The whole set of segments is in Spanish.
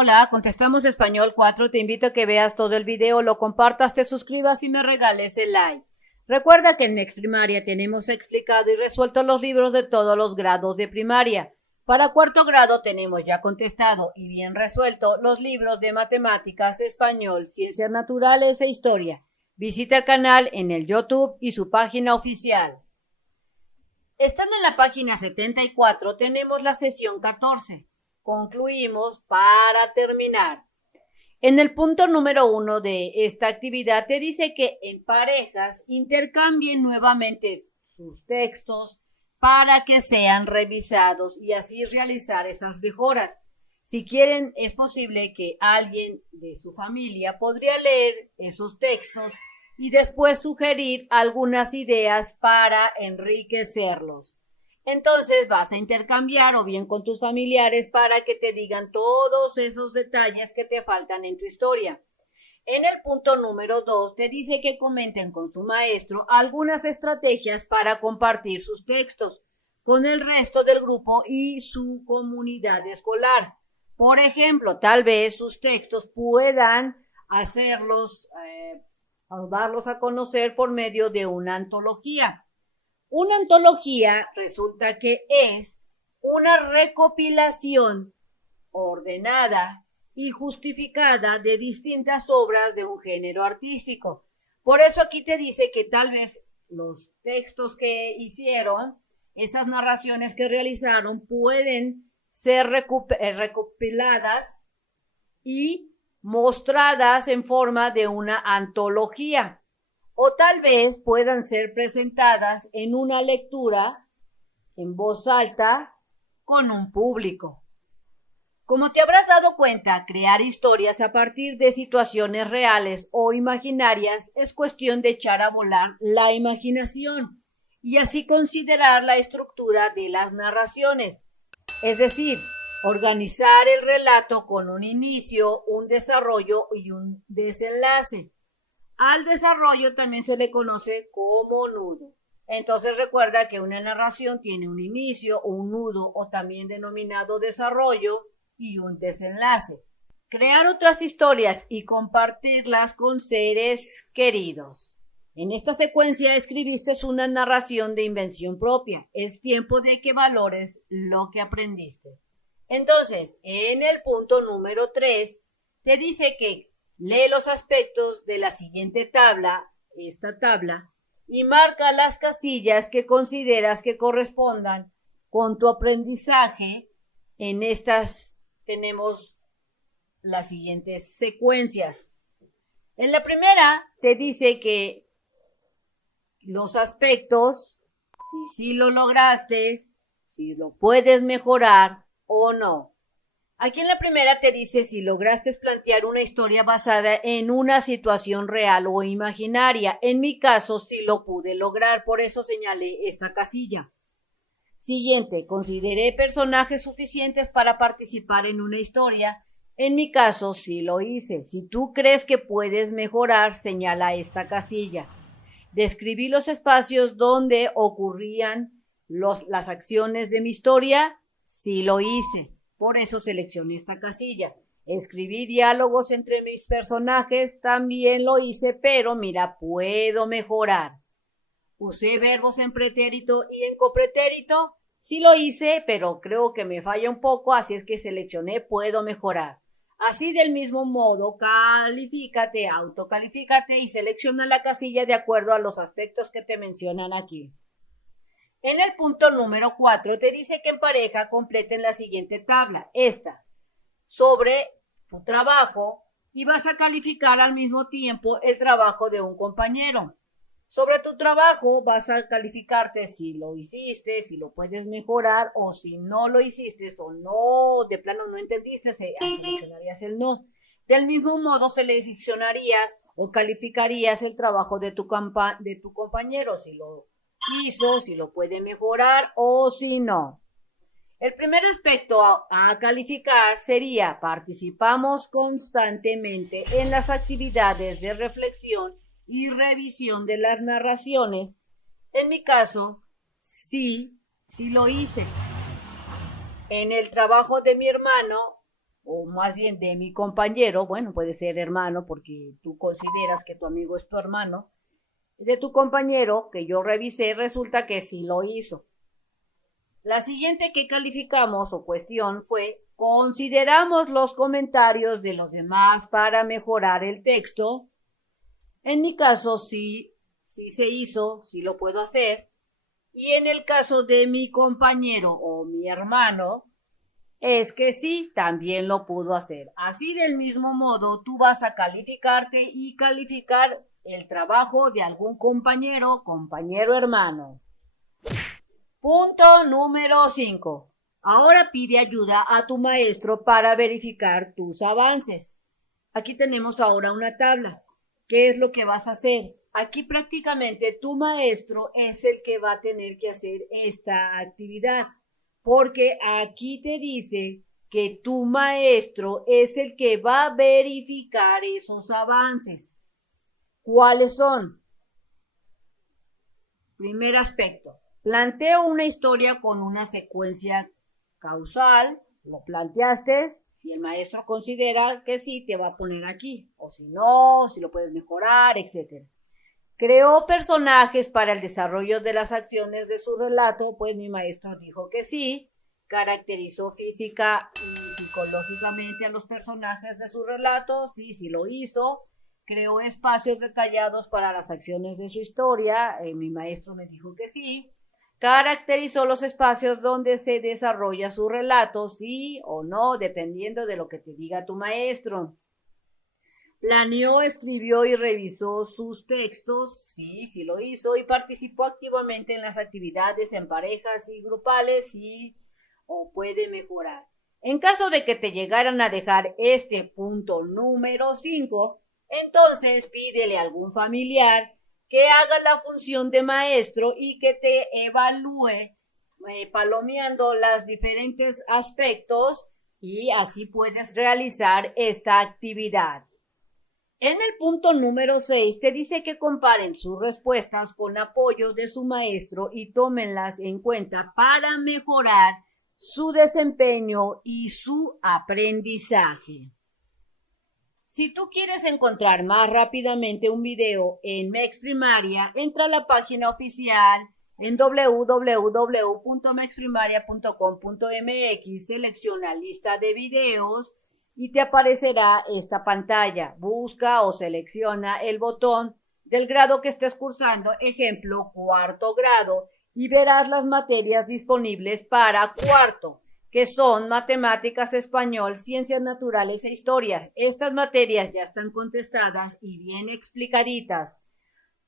Hola, contestamos Español 4. Te invito a que veas todo el video, lo compartas, te suscribas y me regales el like. Recuerda que en Mex Primaria tenemos explicado y resuelto los libros de todos los grados de primaria. Para cuarto grado tenemos ya contestado y bien resuelto los libros de matemáticas, español, ciencias naturales e historia. Visita el canal en el YouTube y su página oficial. Estando en la página 74 tenemos la sesión 14. Concluimos para terminar. En el punto número 1 de esta actividad te dice que en parejas intercambien nuevamente sus textos para que sean revisados y así realizar esas mejoras. Si quieren, es posible que alguien de su familia podría leer esos textos y después sugerir algunas ideas para enriquecerlos. Entonces vas a intercambiar o bien con tus familiares para que te digan todos esos detalles que te faltan en tu historia. En el punto número 2 te dice que comenten con su maestro algunas estrategias para compartir sus textos con el resto del grupo y su comunidad escolar. Por ejemplo, tal vez sus textos puedan darlos a conocer por medio de una antología. Una antología resulta que es una recopilación ordenada y justificada de distintas obras de un género artístico. Por eso aquí te dice que tal vez los textos que hicieron, esas narraciones que realizaron, pueden ser recopiladas y mostradas en forma de una antología. O tal vez puedan ser presentadas en una lectura en voz alta con un público. Como te habrás dado cuenta, crear historias a partir de situaciones reales o imaginarias es cuestión de echar a volar la imaginación y así considerar la estructura de las narraciones. Es decir, organizar el relato con un inicio, un desarrollo y un desenlace. Al desarrollo también se le conoce como nudo. Entonces recuerda que una narración tiene un inicio, un nudo o también denominado desarrollo y un desenlace. Crear otras historias y compartirlas con seres queridos. En esta secuencia escribiste una narración de invención propia. Es tiempo de que valores lo que aprendiste. Entonces, en el punto número 3, te dice que lee los aspectos de la siguiente tabla, esta tabla, y marca las casillas que consideras que correspondan con tu aprendizaje. En estas tenemos las siguientes secuencias. En la primera te dice que los aspectos, si lo lograste, si lo puedes mejorar o no. Aquí en la primera te dice si lograste plantear una historia basada en una situación real o imaginaria. En mi caso sí lo pude lograr, por eso señalé esta casilla. Siguiente, consideré personajes suficientes para participar en una historia. En mi caso sí lo hice. Si tú crees que puedes mejorar, señala esta casilla. Describí los espacios donde ocurrían las acciones de mi historia. Sí lo hice. Por eso seleccioné esta casilla. Escribí diálogos entre mis personajes, también lo hice, pero mira, puedo mejorar. Usé verbos en pretérito y en copretérito. Sí lo hice, pero creo que me falla un poco, así es que seleccioné puedo mejorar. Así del mismo modo, califícate, autocalifícate y selecciona la casilla de acuerdo a los aspectos que te mencionan aquí. En el punto número 4 te dice que en pareja completen la siguiente tabla, esta, sobre tu trabajo y vas a calificar al mismo tiempo el trabajo de un compañero. Sobre tu trabajo vas a calificarte si lo hiciste, si lo puedes mejorar o si no lo hiciste o no, de plano no entendiste, seleccionarías el no. Del mismo modo seleccionarías o calificarías el trabajo de tu compañero, si lo hizo, si lo puede mejorar o si no. El primer aspecto a calificar sería: participamos constantemente en las actividades de reflexión y revisión de las narraciones. En mi caso, sí lo hice. En el trabajo de mi hermano o más bien de mi compañero, bueno, puede ser hermano porque tú consideras que tu amigo es tu hermano, de tu compañero que yo revisé, resulta que sí lo hizo. La siguiente que calificamos o cuestión fue: ¿consideramos los comentarios de los demás para mejorar el texto? En mi caso sí se hizo, sí lo puedo hacer. Y en el caso de mi compañero o mi hermano, es que sí, también lo pudo hacer. Así del mismo modo, tú vas a calificarte y calificar el trabajo de algún compañero, hermano. Punto número 5. Ahora pide ayuda a tu maestro para verificar tus avances. Aquí tenemos ahora una tabla. ¿Qué es lo que vas a hacer? Aquí prácticamente tu maestro es el que va a tener que hacer esta actividad, porque aquí te dice que tu maestro es el que va a verificar esos avances. ¿Cuáles son? Primer aspecto: planteo una historia con una secuencia causal. Lo planteaste. Si el maestro considera que sí, te va a poner aquí, o si no, si lo puedes mejorar, etc. Creó personajes para el desarrollo de las acciones de su relato, pues mi maestro dijo que sí. Caracterizó física y psicológicamente a los personajes de su relato, sí lo hizo. Creó espacios detallados para las acciones de su historia, mi maestro me dijo que sí. Caracterizó los espacios donde se desarrolla su relato, sí o no, dependiendo de lo que te diga tu maestro. Planeó, escribió y revisó sus textos, sí lo hizo, y participó activamente en las actividades en parejas y grupales, sí, o puede mejorar. En caso de que te llegaran a dejar este punto número 5, entonces pídele a algún familiar que haga la función de maestro y que te evalúe palomeando los diferentes aspectos, y así puedes realizar esta actividad. En el punto número 6 te dice que comparen sus respuestas con apoyo de su maestro y tómenlas en cuenta para mejorar su desempeño y su aprendizaje. Si tú quieres encontrar más rápidamente un video en MEX Primaria, entra a la página oficial en www.mexprimaria.com.mx, selecciona lista de videos y te aparecerá esta pantalla. Busca o selecciona el botón del grado que estés cursando, ejemplo, cuarto grado, y verás las materias disponibles para cuarto, que son matemáticas, español, ciencias naturales e historia. Estas materias ya están contestadas y bien explicaditas.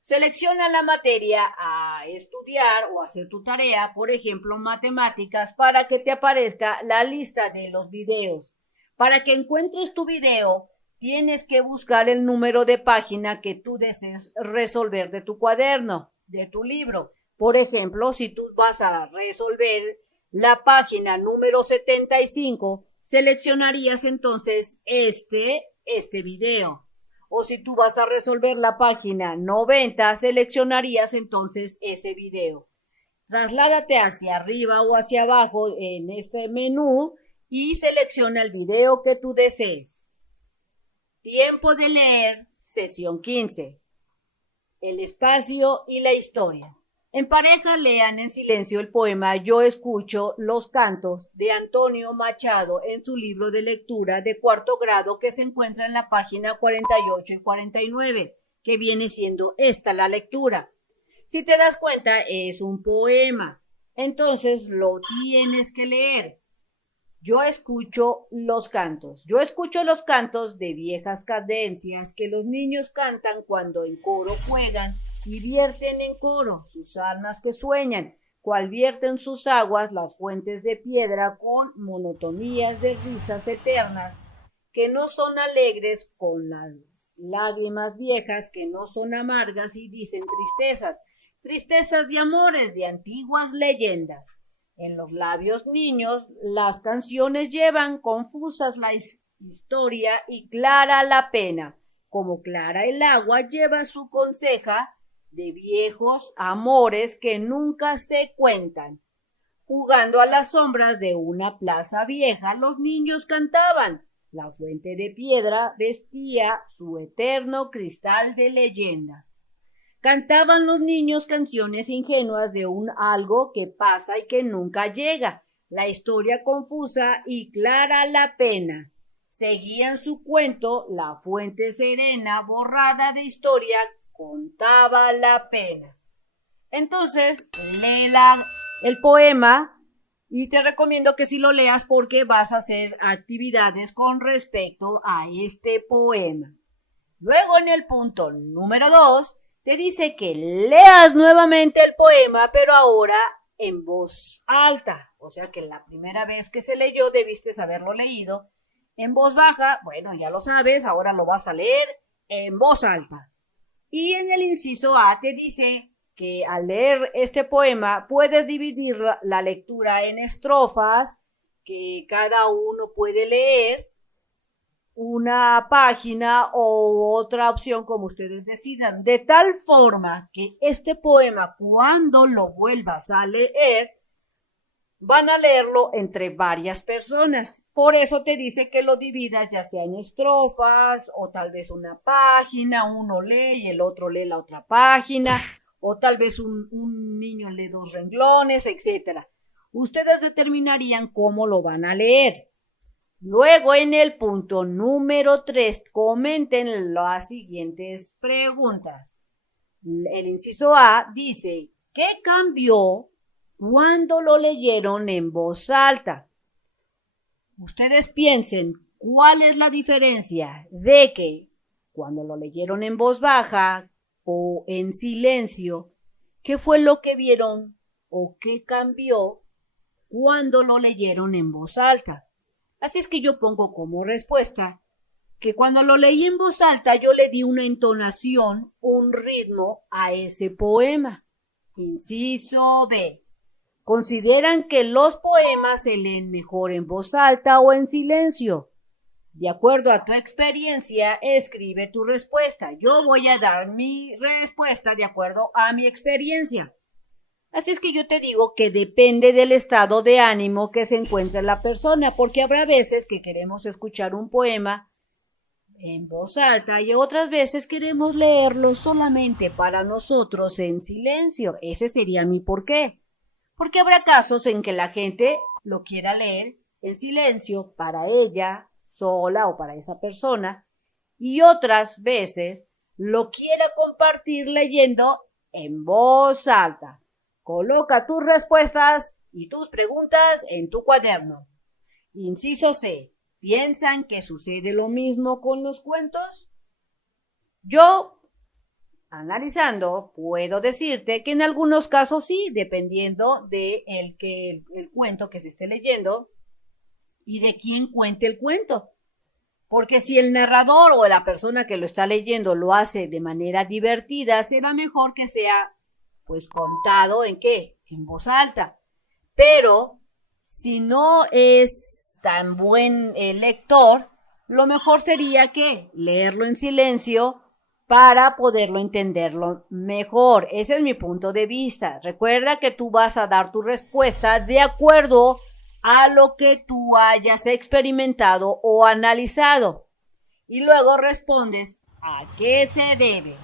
Selecciona la materia a estudiar o hacer tu tarea, por ejemplo, matemáticas, para que te aparezca la lista de los videos. Para que encuentres tu video, tienes que buscar el número de página que tú desees resolver de tu cuaderno, de tu libro. Por ejemplo, si tú vas a resolver la página número 75, seleccionarías entonces este video. O si tú vas a resolver la página 90, seleccionarías entonces ese video. Trasládate hacia arriba o hacia abajo en este menú y selecciona el video que tú desees. Tiempo de leer, sesión 15. El espacio y la historia. En pareja lean en silencio el poema Yo escucho los cantos de Antonio Machado en su libro de lectura de cuarto grado, que se encuentra en la página 48 y 49, que viene siendo esta la lectura. Si te das cuenta, es un poema, entonces lo tienes que leer. Yo escucho los cantos. Yo escucho los cantos de viejas cadencias que los niños cantan cuando en coro juegan y vierten en coro sus almas que sueñan, cual vierten sus aguas las fuentes de piedra con monotonías de risas eternas, que no son alegres, con las lágrimas viejas que no son amargas y dicen tristezas de amores de antiguas leyendas. En los labios niños las canciones llevan confusas la historia y clara la pena, como clara el agua lleva su conseja de viejos amores que nunca se cuentan. Jugando a las sombras de una plaza vieja, los niños cantaban. La fuente de piedra vestía su eterno cristal de leyenda. Cantaban los niños canciones ingenuas de un algo que pasa y que nunca llega. La historia confusa y clara la pena. Seguían su cuento, la fuente serena, borrada de historia, contaba la pena. Entonces, lee el poema y te recomiendo que sí lo leas porque vas a hacer actividades con respecto a este poema. Luego en el punto número 2 te dice que leas nuevamente el poema, pero ahora en voz alta. O sea que la primera vez que se leyó debiste haberlo leído en voz baja. Bueno, ya lo sabes, ahora lo vas a leer en voz alta. Y en el inciso A te dice que al leer este poema puedes dividir la lectura en estrofas, que cada uno puede leer una página o otra opción como ustedes decidan, de tal forma que este poema, cuando lo vuelvas a leer, van a leerlo entre varias personas. Por eso te dice que lo dividas ya sea en estrofas o tal vez una página, uno lee y el otro lee la otra página, o tal vez un niño lee 2 renglones, etc. Ustedes determinarían cómo lo van a leer. Luego en el punto número 3 comenten las siguientes preguntas. El inciso A dice, ¿qué cambió cuando lo leyeron en voz alta? Ustedes piensen, ¿cuál es la diferencia de que cuando lo leyeron en voz baja o en silencio, qué fue lo que vieron o qué cambió cuando lo leyeron en voz alta? Así es que yo pongo como respuesta que cuando lo leí en voz alta yo le di una entonación, un ritmo a ese poema. Inciso B. ¿Consideran que los poemas se leen mejor en voz alta o en silencio? De acuerdo a tu experiencia, escribe tu respuesta. Yo voy a dar mi respuesta de acuerdo a mi experiencia. Así es que yo te digo que depende del estado de ánimo que se encuentra la persona, porque habrá veces que queremos escuchar un poema en voz alta y otras veces queremos leerlo solamente para nosotros en silencio. Ese sería mi porqué. Porque habrá casos en que la gente lo quiera leer en silencio para ella sola o para esa persona y otras veces lo quiera compartir leyendo en voz alta. Coloca tus respuestas y tus preguntas en tu cuaderno. Inciso C. ¿Piensan que sucede lo mismo con los cuentos? Yo, analizando, puedo decirte que en algunos casos sí, dependiendo de el cuento que se esté leyendo y de quién cuente el cuento. Porque si el narrador o la persona que lo está leyendo lo hace de manera divertida, será mejor que sea pues contado ¿en qué? En voz alta. Pero si no es tan buen lector, lo mejor sería que leerlo en silencio para poderlo entenderlo mejor. Ese es mi punto de vista. Recuerda que tú vas a dar tu respuesta de acuerdo a lo que tú hayas experimentado o analizado. Y luego respondes a qué se debe.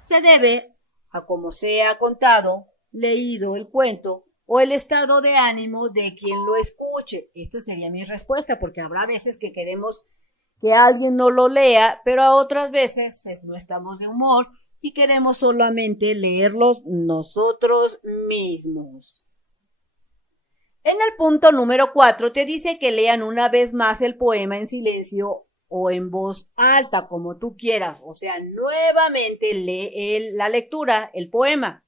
Se debe a cómo se ha contado, leído el cuento o el estado de ánimo de quien lo escuche. Esta sería mi respuesta, porque habrá veces que queremos que alguien no lo lea, pero a otras veces no estamos de humor y queremos solamente leerlos nosotros mismos. En el punto número 4 te dice que lean una vez más el poema en silencio o en voz alta, como tú quieras. O sea, nuevamente lee la lectura, el poema.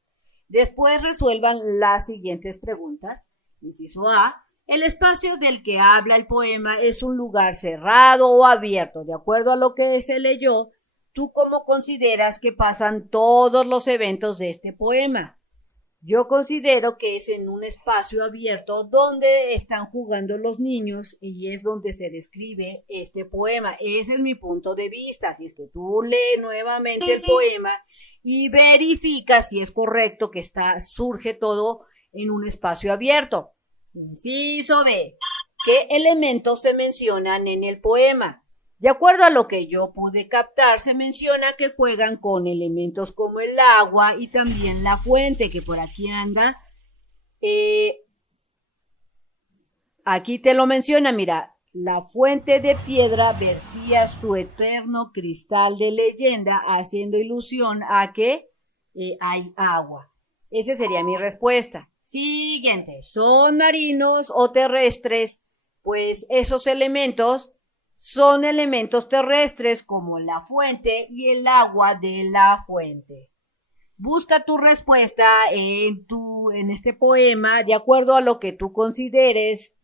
Después resuelvan las siguientes preguntas. Inciso A. El espacio del que habla el poema es un lugar cerrado o abierto. De acuerdo a lo que se leyó, ¿tú cómo consideras que pasan todos los eventos de este poema? Yo considero que es en un espacio abierto donde están jugando los niños y es donde se describe este poema. Ese es mi punto de vista. Así es que tú lee nuevamente el poema y verifica si es correcto que surge todo en un espacio abierto. Inciso B. ¿Qué elementos se mencionan en el poema? De acuerdo a lo que yo pude captar, se menciona que juegan con elementos como el agua y también la fuente, que por aquí anda. Aquí te lo menciona, mira. La fuente de piedra vertía su eterno cristal de leyenda, haciendo ilusión a que hay agua. Esa sería mi respuesta. Siguiente, ¿son marinos o terrestres? Pues esos elementos son elementos terrestres como la fuente y el agua de la fuente. Busca tu respuesta en este poema de acuerdo a lo que tú consideres.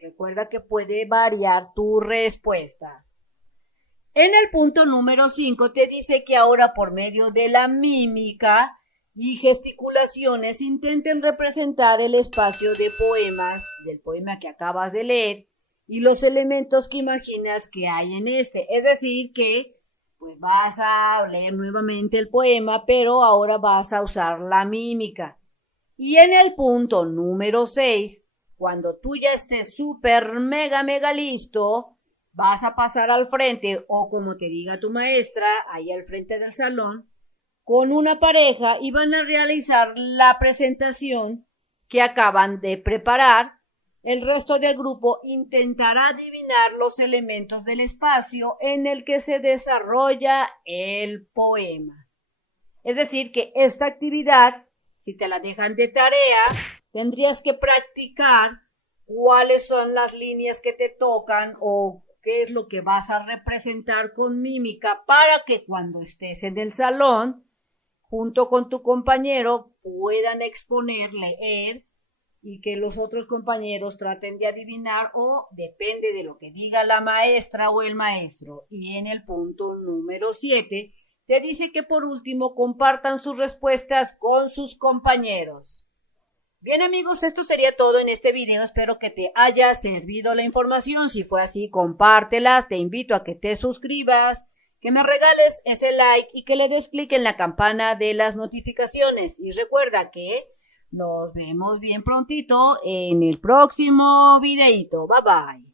Recuerda que puede variar tu respuesta. En el punto número 5 te dice que ahora por medio de la mímica y gesticulaciones intenten representar el espacio de poemas, del poema que acabas de leer, y los elementos que imaginas que hay en este. Es decir, que pues vas a leer nuevamente el poema, pero ahora vas a usar la mímica. Y en el punto número 6, cuando tú ya estés súper mega listo, vas a pasar al frente, o como te diga tu maestra, ahí al frente del salón, con una pareja y van a realizar la presentación que acaban de preparar. El resto del grupo intentará adivinar los elementos del espacio en el que se desarrolla el poema. Es decir, que esta actividad, si te la dejan de tarea, tendrías que practicar cuáles son las líneas que te tocan o qué es lo que vas a representar con mímica para que cuando estés en el salón, junto con tu compañero, puedan exponer, leer y que los otros compañeros traten de adivinar o depende de lo que diga la maestra o el maestro. Y en el punto número 7 te dice que por último compartan sus respuestas con sus compañeros. Bien amigos, esto sería todo en este video, espero que te haya servido la información, si fue así compártela, te invito a que te suscribas, que me regales ese like y que le des clic en la campana de las notificaciones y recuerda que nos vemos bien prontito en el próximo videito, bye bye.